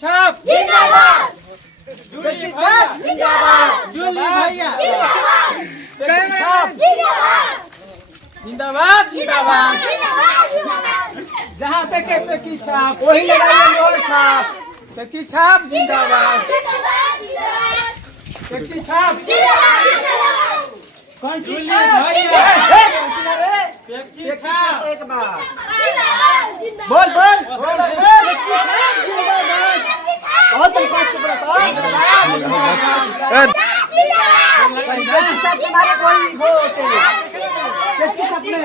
छाप जिंदाबाद पेचकी छाप जिंदाबाद जूली भैया जिंदाबाद पेचकी छाप जिंदाबाद जिंदाबाद जिंदाबाद जहाँ देखे पेचकी छाप वही लगाइए मोहर छाप पेचकी छाप जिंदाबाद पेचकी छाप कौन जूली भैया पेचकी छाप एक बार बोल बोल बहुत पास के बड़ा छाप तुम्हारे कोई वो होते पेचकी छाप में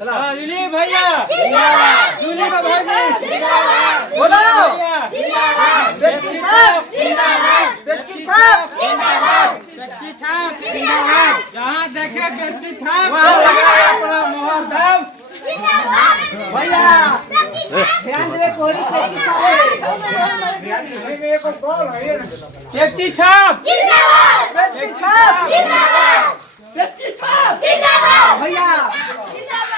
जूली भैया जूली भाई बोलो पेचकी छाप पेचकी छाप पेचकी छाप जहाँ देखे पेचकी छाप वहाँ लगाए अपना मोहर दाम भैया ध्यान दे कोई पेचकी छाप पेचकी छाप पेचकी छाप पेचकी छाप भैया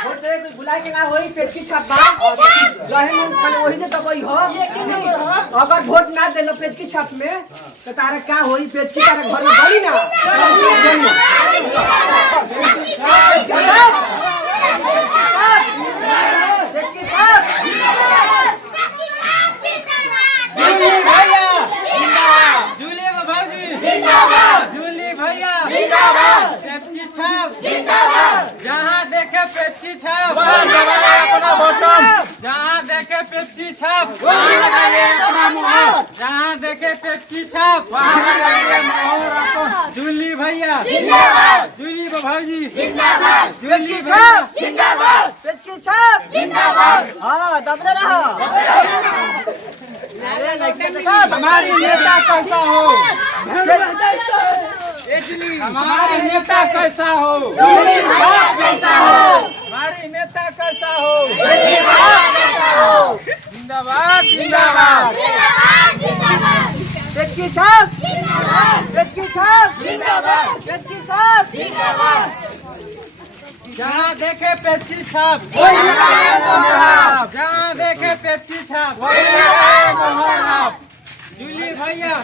वोट दे बुलाए के ना होई पेचकी छाप बा जहे मन खाली वही ने दबई हो अगर वोट ना देलो पेचकी छाप में तो तारा क्या होई पेचकी तारा घर में बड़ी ना पेचकी छाप पेचकी छाप जूली भैया जिंदाबाद जूली बाबूजी जिंदाबाद जूली भैया जिंदाबाद पेचकी छाप जिंदाबाद जहाँ देखे पेचकी छाप वहाँ लगाए अपना बटन जहाँ देखे पेचकी छाप वहाँ लगाए अपना मोहर जहाँ देखे पेचकी छाप वहाँ लगाए मोहर अपन जूली भैया जिंदाबाद जूली बाबूजी जिंदाबाद पेचकी छाप जिंदाबाद पेचकी छाप जिंदाबाद हाँ दबले रहो हमारी नेता कैसा हो हमारी नेता कैसा हो कैसा हो हमारी नेता कैसा हो जिंदाबाद जिंदाबाद पेचकी छाप पेचकी छाप पेचकी छाप जहाँ देखे पेचकी छाप जहाँ देखे पेचकी छाप जूली भैया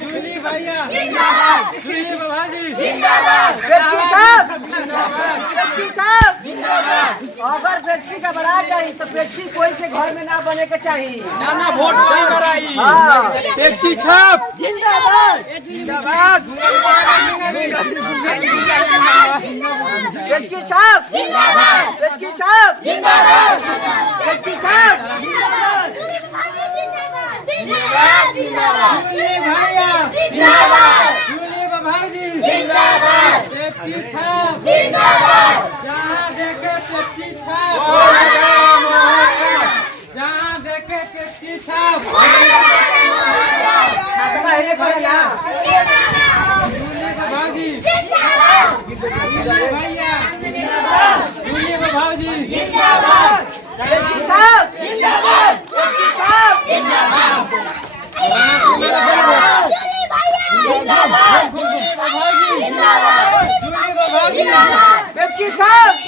जूली भैया जूली बाबाजी पेचकी छाप पेचकी छाप अगर पेचकी का बढ़ा जाए तो पेचकी कोई के घर में ना बने के चाहिए ना वोट कोई कराई पेचकी छाप जिंदाबाद जिंदाबाद पेचकी छाप जिंदाबाद पेचकी छाप जिंदाबाद पेचकी छाप जूली भैया जिंदाबाद जूली बाबाजी जिंदाबाद पेचकी छाप जिंदाबाद जहाँ देखे पेचकी छाप जहाँ देखे पेचकी छाप जूली बाबाजी जूली भैया जूली बाबाजी जिंदाबाद पेचकी छाप जिंदाबाद पेचकी छाप जिंदाबाद पेचकी छाप पेचकी छाप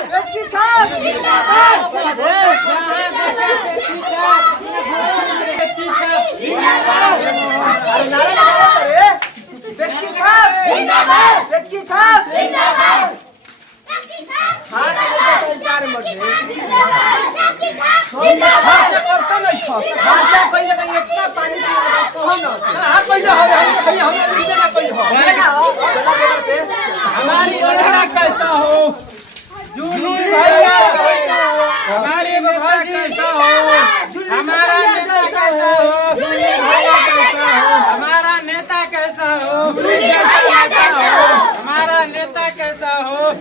पेचकी छाप पेचकी छाप हमारी नेता कैसा हो जूली भैया हमारी बाबाजी कैसा हो हमारा नेता कैसा हो हमारा नेता कैसा हो हमारा नेता कैसा हो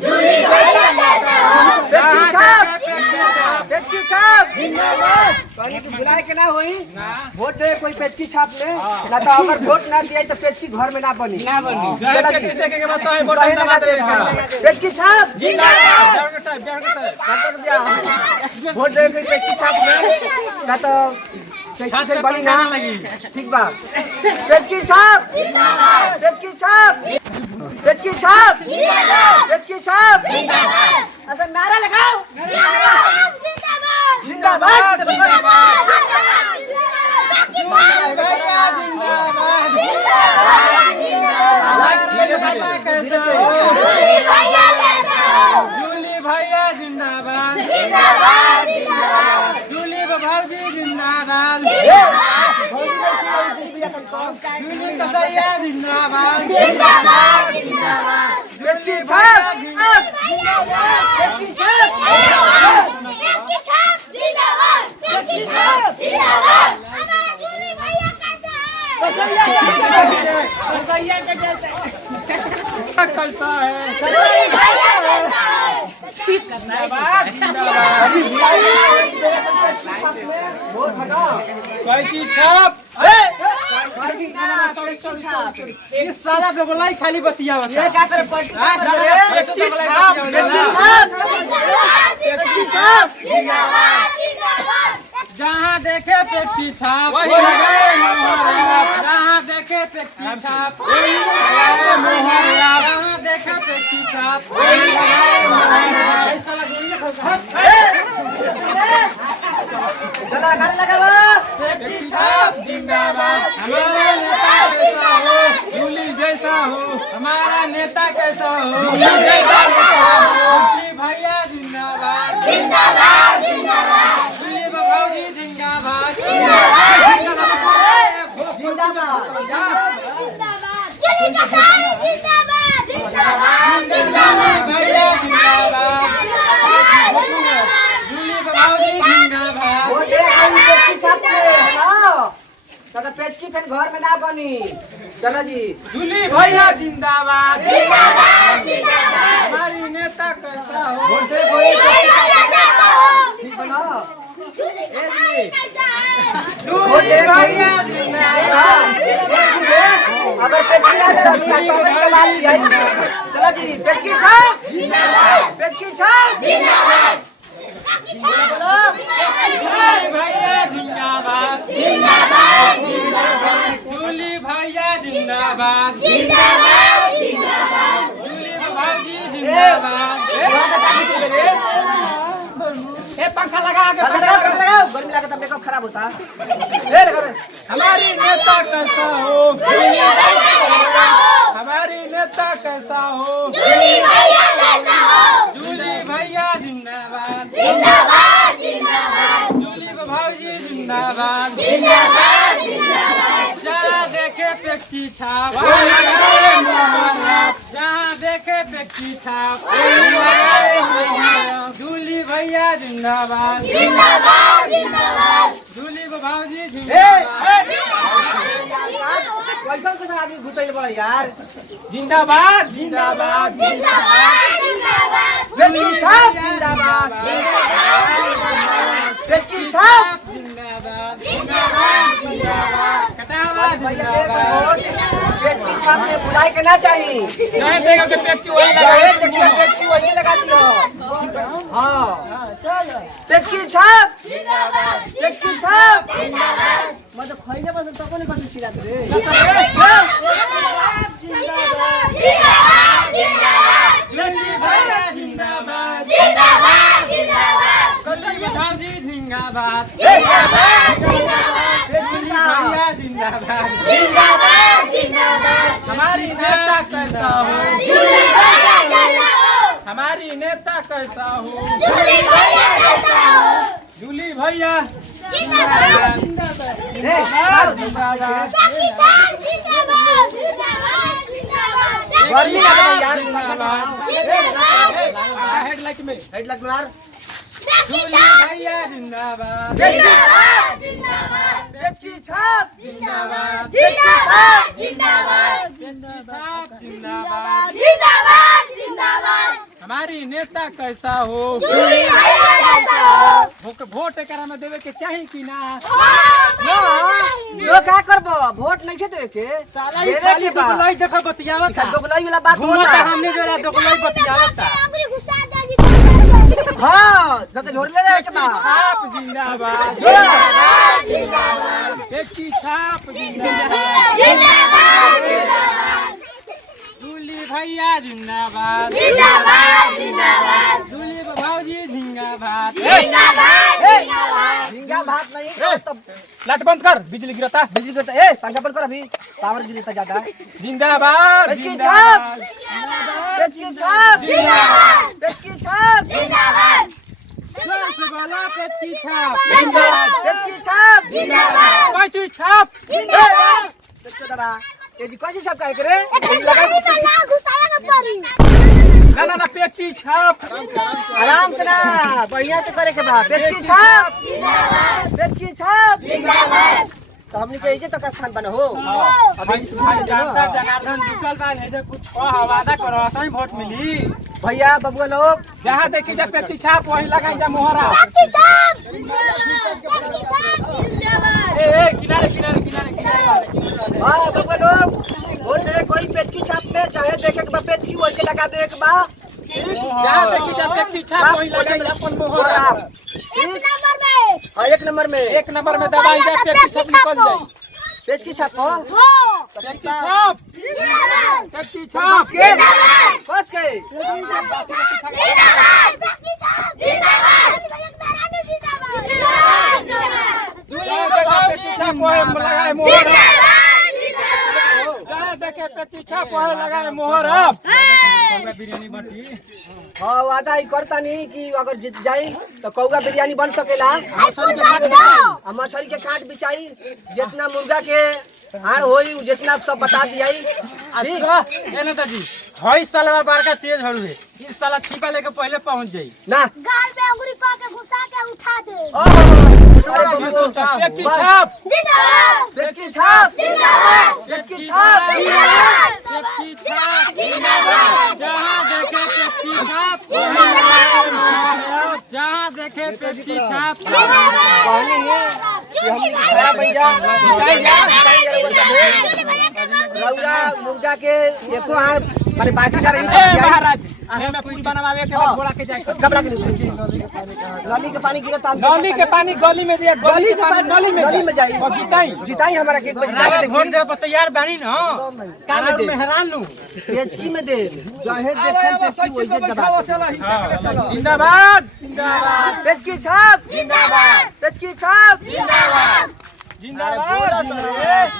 पेचकी छाप बुलाए के ना होई वोट दे कोई पेचकी छाप में ना तो अगर वोट ना दिया तो पेचकी घर में ना बनी पेचकी छाप वोट दे कोई पेचकी छाप में ना तो छत पे पंखा ना लगी। ठीक बा। पेच की छाप पेच की छाप पेच की छाप पेच की छाप अच्छा नारा लगाओ जिंदाबाद भैया जिंदाबाद। कैसा हो जूली भैया जिंदाबाद। जूली भाजी जिंदाबाद। जूली कसैया जिंदाबाद। पेच की छाप पेच की छाप कैसा है कैसी छाप ये सारा डबलाई खाली बतिया ये क्या करे पलटी जहाँ देखे पेप्सी छाप जहाँ देखे पेप्सी छाप जहाँ देखे पेप्सी छाप कैसा चला नारा लगावा पेप्सी छाप जिंदाबाद। हमारा नेता कैसा हो जूली जैसा हो। हमारा नेता कैसा हो जूली जैसा हो। जूली भैया जिंदाबाद। जूली भाजी जिंदाबाद। भैया जिंदाबाद। जूली भाजी जिंदाबाद। वोट दे पेच की छाप में हां दादा पेच की फिर घर में ना बनी चलो जी जूली भैया जिंदाबाद। हमारी नेता कैसा हो वोट दे ठीक बना जूली भैया जिंदाबाद। अगर पेच की ना दे चलो जी पेच की छाप पेच की छाप जूली भैया जिंदाबाद। जूली भैया जिंदाबाद। जूली भाजी जिंदाबाद। पंखा लगा के लगाओ गर्मी लगा तब मेकअप खराब होता ए लगा हमारी नेता कैसा हो हमारी नेता कैसा हो जूली भैया जिंदाबाद। जूली भाजी जिंदाबाद। जहाँ देखे पेप्सी छाप जहाँ देखे पेप्सी छाप जूली भैया जिंदाबाद। जूली भाजी जिंदाबाद। कैसा कैसा आदमी घुसैले बड़ा यार जिंदाबाद जिंदाबाद पेच की छाप जिंदाबाद पेच की छाप जिंदाबाद भैया दे वोट पेच की छाप में बुलाई के ना चाहिए चाहे देगा कि पेप्सी वही लगाए देखिए पेच की वही लगाती हो हां पेच की छाप पेच की छाप मैं तो खइले बस तब नहीं कर चिल्ला रे जूली भैया जिंदाबाद। जूली भाजी जिंदाबाद। जूली भैया जिंदाबाद। हमारी नेता कैसा हो हमारी नेता कैसा हो जूली भैया जिंदाबाद। गर्मी लगा यार हेडलाइट में हेडलाइट मार जूली भैया जिंदाबाद। पेच की छाप जिंदाबाद। जिंदाबाद। हमारी नेता कैसा हो वोट एकरा में देवे के चाही कि ना यो का करबो वोट नहीं देवे के साला देवे खाली के बा दोगलाई देखा बतियावत दोगलाई वाला बात घूमता होता हमने जो दोगलाई बतियावत गुस्सा हाँ जब झोर ले रहे पेप्सी छाप जिंदाबाद पेप्सी छाप जिंदाबाद जूली भैया जिंदाबाद जूली भाजी जिंदाबाद झींगा भात नहीं तब लाइट बंद कर बिजली गिरता बिजली करता ए पंखा बंद कर अभी पावर गिरता ज्यादा जिंदाबाद पेचकी छाप पेचकी छाप पेचकी छाप जोर से बोला पेप्सी छाप पेचकी छाप पेप्सी छाप पेचको दबा ये जी कौन सी छाप का करे ना पेप्सी छाप आराम से ना बढ़िया से करे के बाद पेचकी छाप पेचकी छाप तो हमने के इज्जत का स्थान बना हो भाई जनता जनार्दन जुटल बा है कुछ वादा करो सही वोट मिली भैया बबुआ लोग जहाँ देखी जा पेप्सी छाप वही लगाई जा मोहरा ए किनारे किनारे किनारे किनारे हाँ बबुआ लोग वोट दे कोई पेचकी छाप में चाहे देखे के बा पेचकी वही के लगा दे के बा जहाँ देखी जा पेप्सी छाप वही लगाई जा अपन मोहरा हाँ एक नंबर में एक नंबर में दबाई जा पेप्सी छाप निकल जाए पेचकी छाप हो पेप्सी छाप पेप्सी छाप बस के पेप्सी छाप वही लगाए मोहरा जहाँ देखे पेप्सी छाप वही लगाए मोहरा बिरयानी बटी हाँ वादा ही करता नहीं कि अगर जीत जाए तो कौआ बिरयानी बन सकेला मछली के काट बिछाई जितना मुर्गा के हार होई जितना सब बता दिया नेताजी हई साला बड़का तेज हड़ू है इस साला छिपा लेके पहले पहुंच जाई ना गाल में अंगुरी पा के घुसा के उठा दे अरे बबू पेप्सी छाप जिंदाबाद पेचकी छाप जिंदाबाद पेचकी छाप पेप्सी छाप जहाँ देखे पेप्सी छाप जहाँ देखे पेप्सी छाप पानी है कि हम खड़ा बन जा रौरा मुर्गा के एको हाथ माने बाटी ना रही महाराज हमें पूरी बनवावे के बाद बोला के जाए कबला के गली के पानी गिरता गली के पानी गली में दिया गली के पानी गली में जाई और जिताई जिताई हमारा केक बजा अरे वोट दे तैयार बानी न कारण में हैरान लू पेचकी में दे चाहे देखन पेचकी वही दबा जिंदाबाद जिंदाबाद पेचकी छाप जिंदाबाद पेचकी छाप जिंदाबाद जिंदाबाद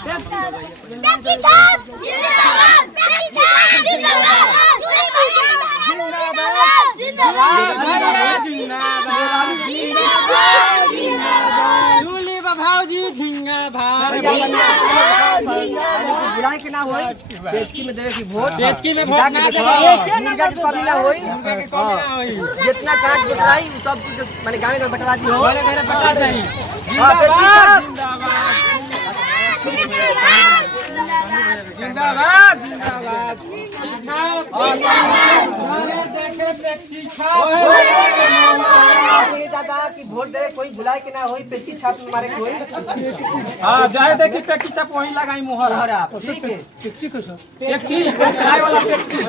पेप्सी छाप जिंदाबाद पेप्सी छाप जिंदाबाद जूली भैया जिंदाबाद जिंदाबाद जूली भाजी झिंगा भाई बुलाए के ना होई पेचकी में देवे की वोट पेचकी में वोट ना देवे मुर्गा के कमी ना होई मुर्गा के कमी ना होई जितना काट बटराई सब कुछ माने गांव में बटरा दी हो घरे घरे बता जाई हां पेचकी छाप जिंदाबाद जिंदाबाद देखे पेप्सी छाप दादा की वोट दे कोई बुलाए के ना होई पेचकी छाप मारे कोई हां जाए देखी पेप्सी छाप वही लगाई मोहर हरा ठीक है पेप्सी चाय वाला पेप्सी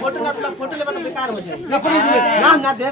फोटो ले बेकार हो जाए ना दे